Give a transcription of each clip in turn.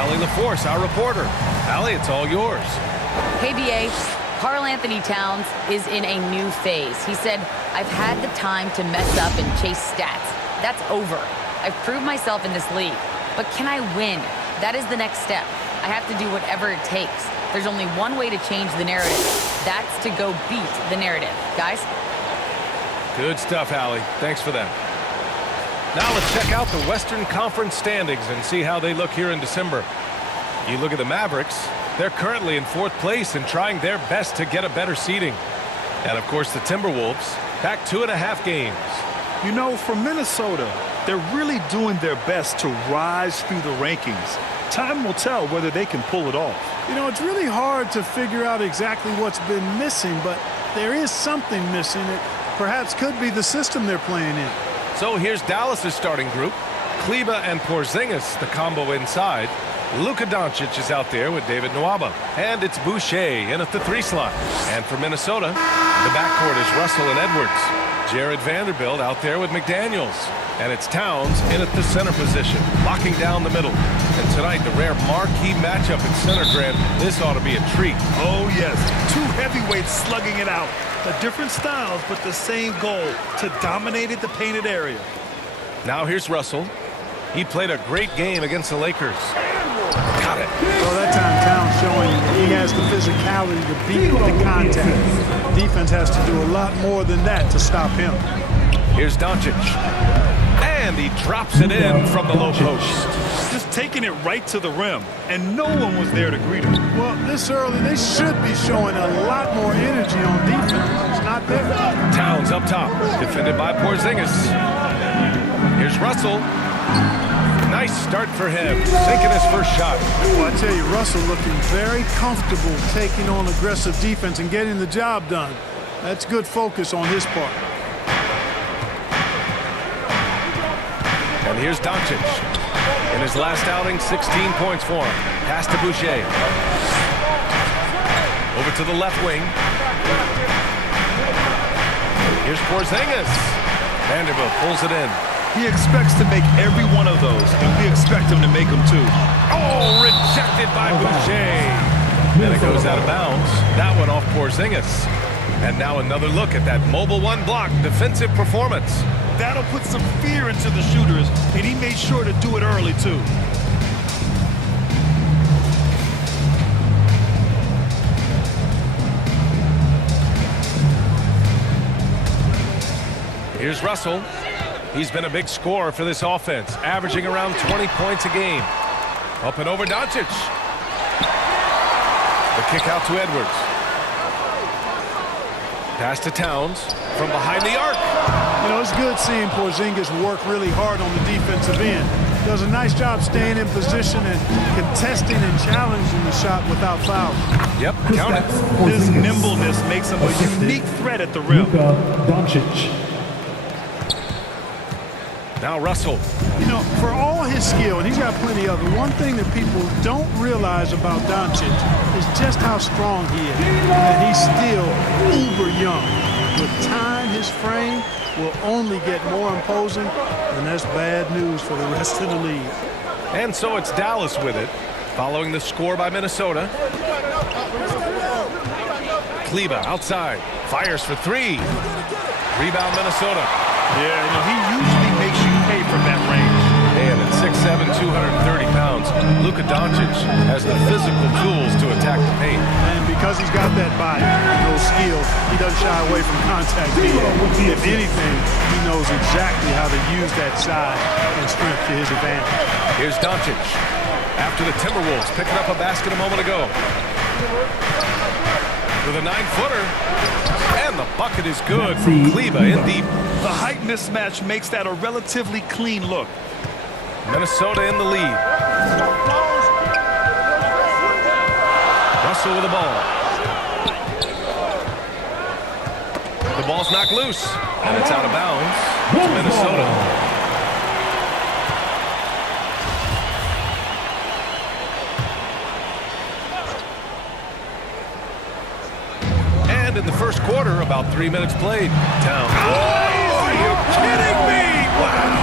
Allie LaForce, our reporter. Allie, it's all yours. Hey, BA. Karl Anthony Towns is in a new phase. He said, I've had the time to mess up and chase stats. That's over. I've proved myself in this league. But can I win? That is the next step. I have to do whatever it takes. There's only one way to change the narrative. That's to go beat the narrative. Guys? Good stuff, Allie. Thanks for that. Now let's check out the Western Conference standings and see how they look here in December. You look at the Mavericks. They're currently in 4th place and trying their best to get a better seeding. And, of course, the Timberwolves back 2.5 games. You know, for Minnesota, they're really doing their best to rise through the rankings. Time will tell whether they can pull it off. You know, it's really hard to figure out exactly what's been missing, but there is something missing. It perhaps could be the system they're playing in. So here's Dallas's starting group. Kleber and Porzingis, the combo inside. Luka Doncic is out there with David Nwaba. And it's Boucher in at the 3 slot. And for Minnesota, the backcourt is Russell and Edwards. Jared Vanderbilt out there with McDaniels. And it's Towns in at the center position, locking down the middle. And tonight, the rare marquee matchup at center, Grant. This ought to be a treat. Oh, yes. 2 heavyweights slugging it out. The different styles, but the same goal, to dominate the painted area. Now here's Russell. He played a great game against the Lakers. Got it. Well, that time Towns showing he has the physicality to beat the contact. Defense has to do a lot more than that to stop him. Here's Doncic. And he drops it in from the low post. Just taking it right to the rim, and no one was there to greet him. Well, this early, they should be showing a lot more energy on defense. It's not there. Towns up top, defended by Porzingis. Here's Russell. Nice start for him, sinking his first shot. Well, I tell you, Russell looking very comfortable taking on aggressive defense and getting the job done. That's good focus on his part. And here's Doncic. In his last outing, 16 points for him. Pass to Boucher. Over to the left wing. Here's Porzingis. Vanderbilt pulls it in. He expects to make every one of those, and we expect him to make them too. Oh, rejected by Boucher. And it goes out of bounds. That one off Porzingis. And now another look at that mobile 1 block defensive performance. That'll put some fear into the shooters, and he made sure to do it early too. Here's Russell. He's been a big scorer for this offense, averaging around 20 points a game. Up and over Doncic. The kick out to Edwards. Pass to Towns from behind the arc. You know, it's good seeing Porzingis work really hard on the defensive end. Does a nice job staying in position and contesting and challenging the shot without fouling. Yep, count it. His nimbleness makes him a unique threat at the rim. Now Russell. You know, for all his skill, and he's got plenty of it, one thing that people don't realize about Doncic is just how strong he is. And he's still uber young. With time, his frame will only get more imposing, and that's bad news for the rest of the league. And so it's Dallas with it, following the score by Minnesota. Kleber outside, fires for 3. Rebound Minnesota. Yeah, you know, he usually makes you pay from that range. And at 6'7", 230 pounds, Luka Doncic has the physical tools to attack the paint. And because he's got that body and those skills, he doesn't shy away from contact. If anything, he knows exactly how to use that size and strength to his advantage. Here's Doncic. After the Timberwolves picking up a basket a moment ago. With a 9-footer. And the bucket is good from Kleber in deep. The height mismatch makes that a relatively clean look. Minnesota in the lead. Russell with the ball. The ball's knocked loose, and it's out of bounds to Minnesota. And in the first quarter, about 3 minutes played. Towns. Oh, are you kidding me? Wow.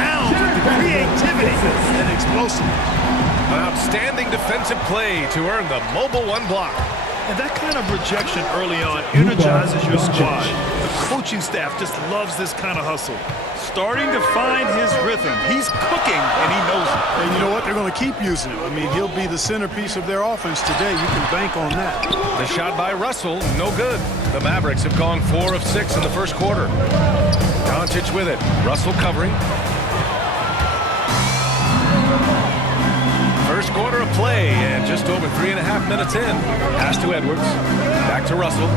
Towns with the creativity and explosive. An outstanding defensive play to earn the mobile one block. And that kind of rejection early on energizes your squad. The coaching staff just loves this kind of hustle. Starting to find his rhythm. He's cooking, and he knows it. And you know what? They're going to keep using him. I mean, he'll be the centerpiece of their offense today. You can bank on that. The shot by Russell, no good. The Mavericks have gone 4 of 6 in the first quarter. Doncic with it. Russell covering. First quarter of play, and just over 3.5 minutes in. Pass to Edwards. Back to Russell.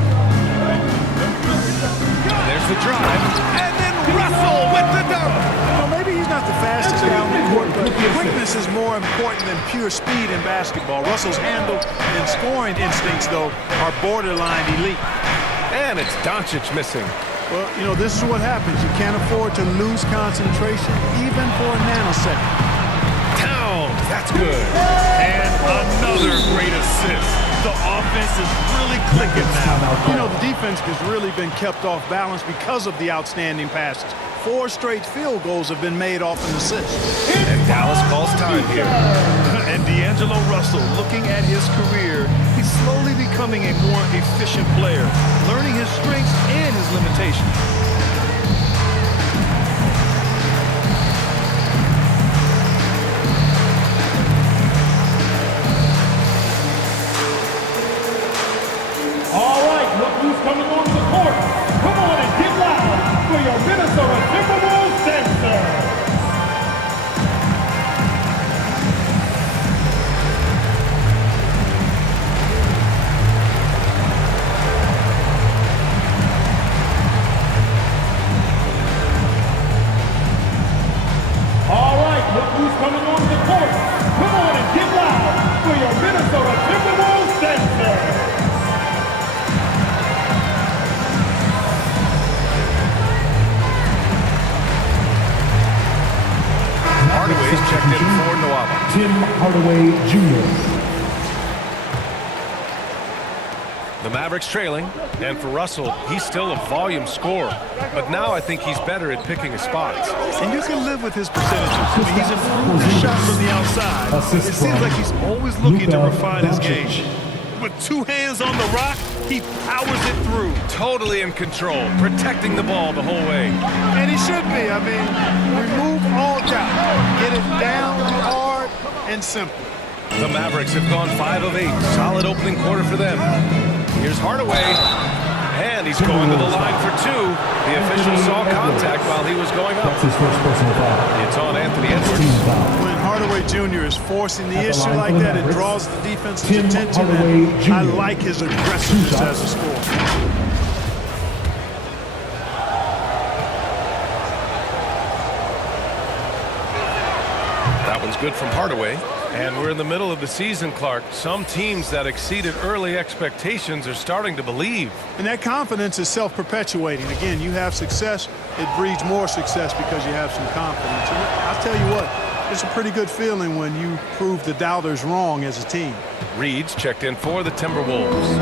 And there's the drive. And then Russell with the dunk. Well, maybe he's not the fastest guy on the court, but quickness is more important than pure speed in basketball. Russell's handle and scoring instincts, though, are borderline elite. And it's Doncic missing. Well, you know, this is what happens. You can't afford to lose concentration, even for a nanosecond. That's good. And another great assist. The offense is really clicking now. You know, the defense has really been kept off balance because of the outstanding passes. 4 straight field goals have been made off an assist. And Dallas calls time here. And D'Angelo Russell, looking at his career, he's slowly becoming a more efficient player, learning his strengths and his limitations. All right, look who's coming on the court. Come on and get loud for your Minnesota Timberwolves dancers. All right, look who's coming on the court. Come on and get loud for your Minnesota Timberwolves dancers. Hardaway's checked in for Nwaba. Tim Hardaway Jr. The Mavericks trailing, and for Russell, he's still a volume scorer. But now I think he's better at picking his spots. And you can live with his percentages. I mean, he's improved his shot from the outside. It seems like he's always looking to refine his game. With 2 hands on the rock, he powers it through. Totally in control, protecting the ball the whole way. And he should be. I mean, remove all doubt. Get it down hard and simple. The Mavericks have gone 5 of 8. Solid opening quarter for them. Here's Hardaway, and he's going to the line for 2. The official saw contact while he was going up. That's his first personal foul. It's on Anthony Edwards. When Hardaway Jr. is forcing the issue like that, it draws the defense's attention, and I like his aggressiveness as a scorer. That one's good from Hardaway. And we're in the middle of the season, Clark. Some teams that exceeded early expectations are starting to believe. And that confidence is self-perpetuating. Again, you have success, it breeds more success because you have some confidence. And I'll tell you what, it's a pretty good feeling when you prove the doubters wrong as a team. Reed's checked in for the Timberwolves.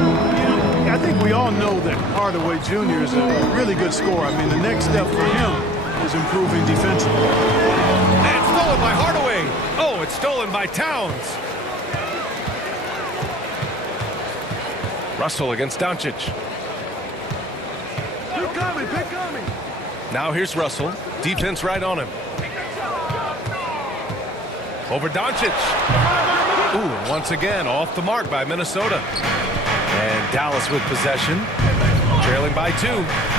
I think we all know that Hardaway Jr. is a really good scorer. I mean, the next step for him is improving defensively. And stolen by Hardaway. Oh, it's stolen by Towns. Russell against Doncic. Pick coming, pick coming. Now here's Russell. Defense right on him. Over Doncic. Ooh, once again, off the mark by Minnesota. And Dallas with possession. Trailing by 2.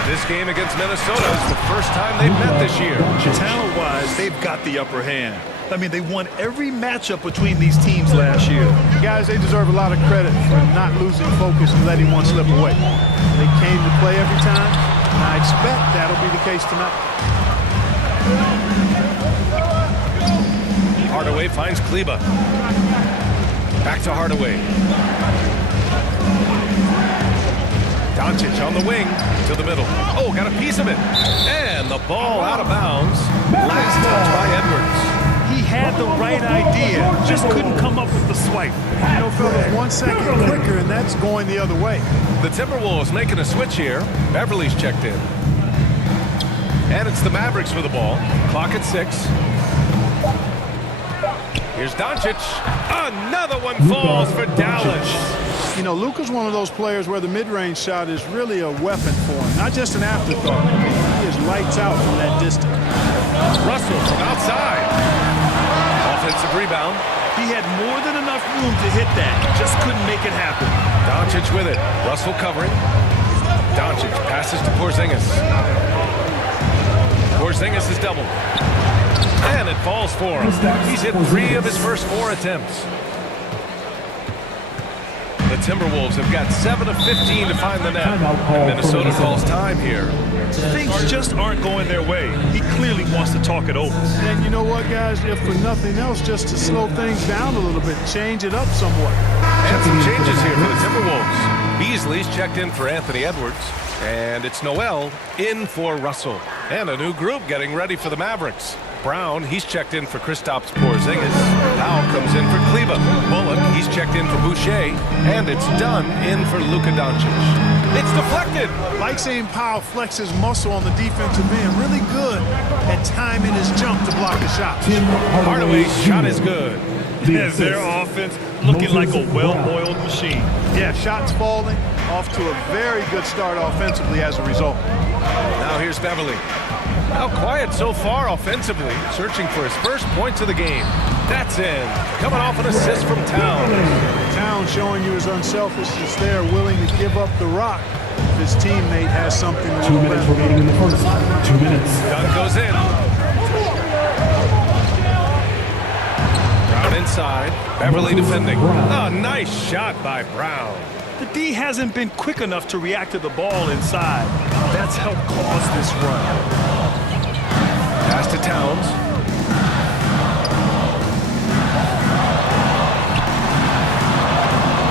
This game against Minnesota is the first time they've met this year. Talent-wise, they've got the upper hand. I mean, they won every matchup between these teams last year. Guys, they deserve a lot of credit for not losing focus and letting one slip away. They came to play every time, and I expect that'll be the case tonight. Hardaway finds Kleba. Back to Hardaway. Doncic on the wing to the middle. Oh, got a piece of it. And the ball out of bounds. Last touch by Edwards. He had the right idea, just couldn't come up with the swipe. You know, fellas, 1 second quicker, and that's going the other way. The Timberwolves making a switch here. Beverly's checked in. And it's the Mavericks with the ball. Clock at 6. Here's Doncic. Another one falls for Dallas. You know, Luka's one of those players where the mid-range shot is really a weapon for him, not just an afterthought. He is lights out from that distance. Russell from outside. Offensive rebound. He had more than enough room to hit that. Just couldn't make it happen. Doncic with it. Russell covering. Doncic passes to Porzingis. Porzingis is doubled. And it falls for him. He's hit 3 of his first 4 attempts. The Timberwolves have got 7 of 15 to find the net. And Minnesota calls time here. Things just aren't going their way. He clearly wants to talk it over. And you know what, guys? If for nothing else, just to slow things down a little bit, change it up somewhat. And some changes here for the Timberwolves. Beasley's checked in for Anthony Edwards. And it's Noel in for Russell. And a new group getting ready for the Mavericks. Brown, he's checked in for Kristaps Porzingis. Powell comes in for Kleber. Bullock, he's checked in for Boucher. And it's Dunn in for Luka Doncic. It's deflected. Like seeing Powell flex his muscle on the defensive end. Really good at timing his jump to block the shot. Hardaway's shot is good. Their offense looking like a well-oiled machine. Yeah, shots falling, off to a very good start offensively as a result. Now here's Beverly. Now quiet so far offensively, searching for his first points of the game. That's in. Coming off an assist from Towns. Towns showing you his unselfishness there, willing to give up the rock if his teammate has something a 2 little minutes better. remaining in the first. 2 minutes. Dunn goes in. Brown inside. Beverly defending. Oh, nice shot by Brown. The D hasn't been quick enough to react to the ball inside. That's helped cause this run. Pass to Towns.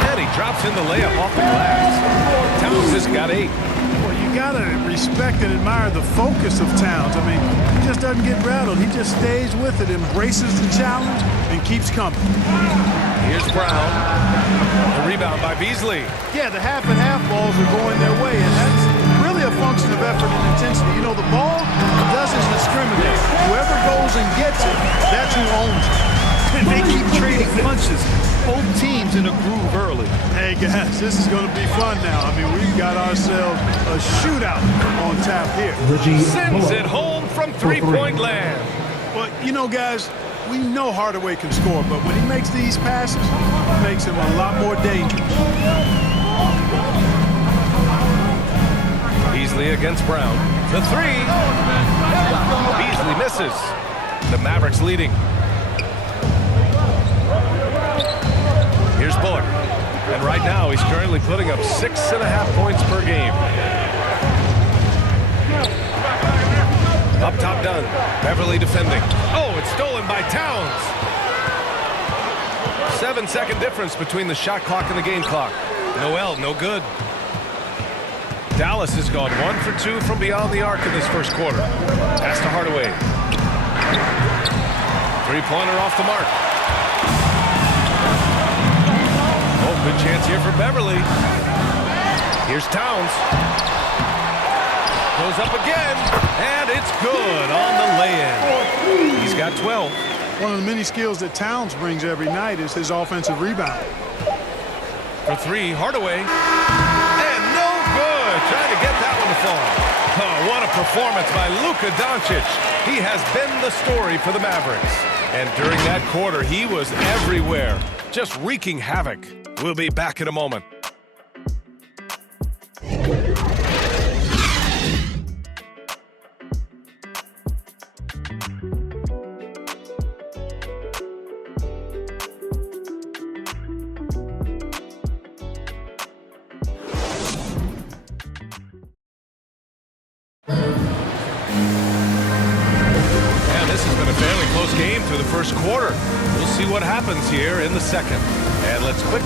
And he drops in the layup off the glass. Towns has got 8. Well, you got to respect and admire the focus of Towns. I mean, he just doesn't get rattled. He just stays with it, embraces the challenge, and keeps coming. Here's Brown. A rebound by Beasley. Yeah, the half and half balls are going their way, and that's really a function of effort and intensity. You know, the ball doesn't discriminate. Whoever goes and gets it, that's who owns it. And they keep trading punches. Both teams in a groove early. Hey, guys, this is going to be fun now. I mean, we've got ourselves a shootout on tap here. Sends it home from three-point land. Well, you know, guys, we know Hardaway can score, but when he makes these passes, it makes him a lot more dangerous. Beasley against Brown. The 3. Beasley misses. The Mavericks leading. Here's Bullock. And right now, he's currently putting up 6.5 points per game. Up top Dunn. Beverly defending. Oh, it's stolen by Towns. 7-second difference between the shot clock and the game clock. Noel, no good. Dallas has gone 1 for 2 from beyond the arc in this first quarter. Pass to Hardaway. Three-pointer off the mark. Oh, good chance here for Beverly. Here's Towns. Goes up again, and it's good on the lay-in. He's got 12. One of the many skills that Towns brings every night is his offensive rebound. For 3, Hardaway. And no good. Trying to get that one to fall. Oh, what a performance by Luka Doncic. He has been the story for the Mavericks. And during that quarter, he was everywhere, just wreaking havoc. We'll be back in a moment. Game through the first quarter. We'll see what happens here in the second. And let's quickly